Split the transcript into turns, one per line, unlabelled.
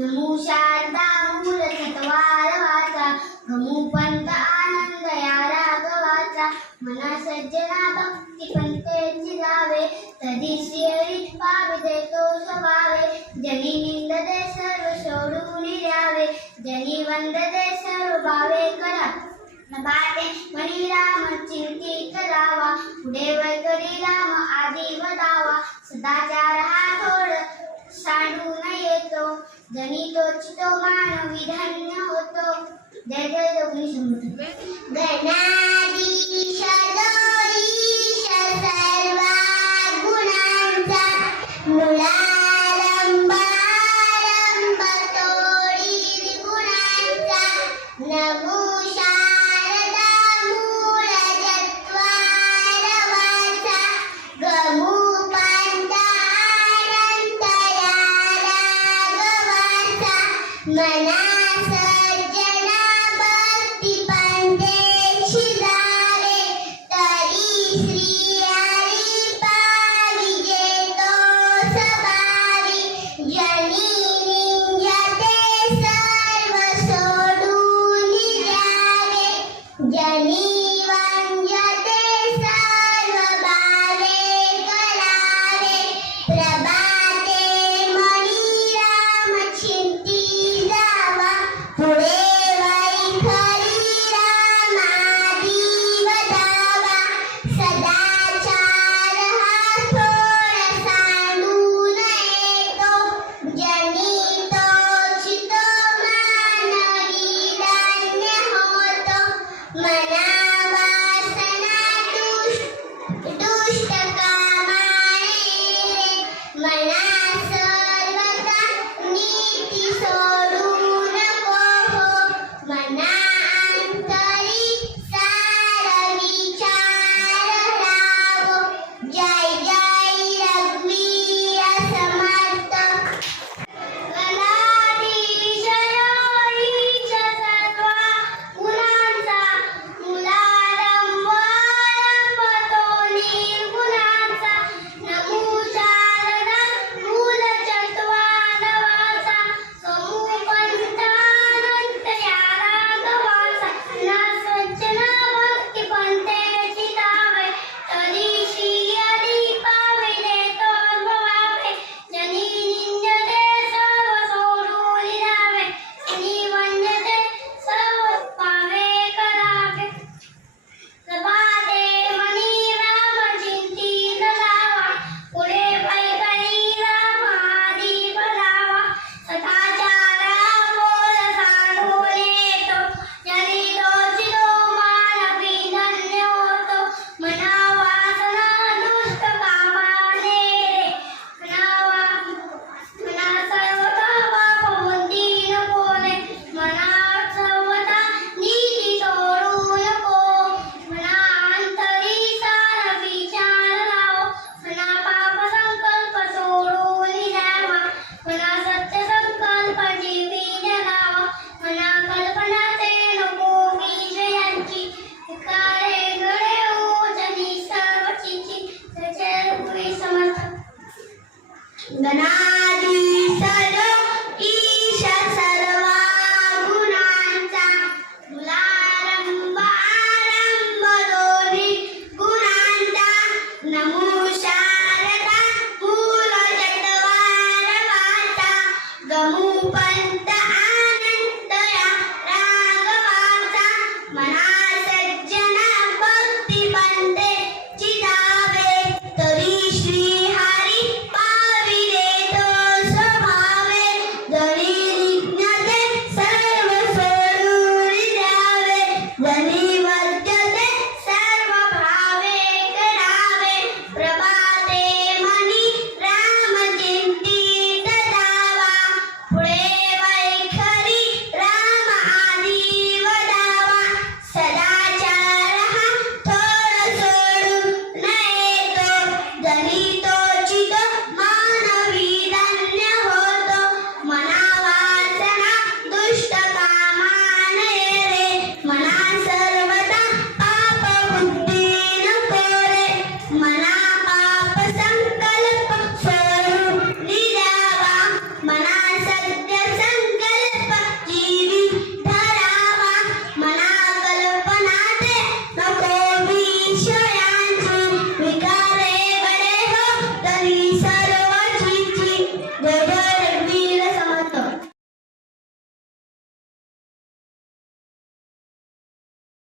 वेदांता मूल सत्वार वाचा गमू पंत आनंद या राघवाचा. मना सज्जना भक्ती पंतेची गावे तरी श्री पाविते देतो स्वभावे. जनी निंदते सर्व सोडून द्यावे जनी वंदते सर्व भावे करा. नभाते मणी राम चिंती करावा पुढे वैकरी राम आदी वदावा सदाचार हा थोड सांडून येतो. जनी मानवी धन्य होतो जय जय जोगणी समृद्ध गणाधीश सर्वा गुणांचा मुळारंभ आरंभ तोडी गुणांचा semana. ವಂದನಾ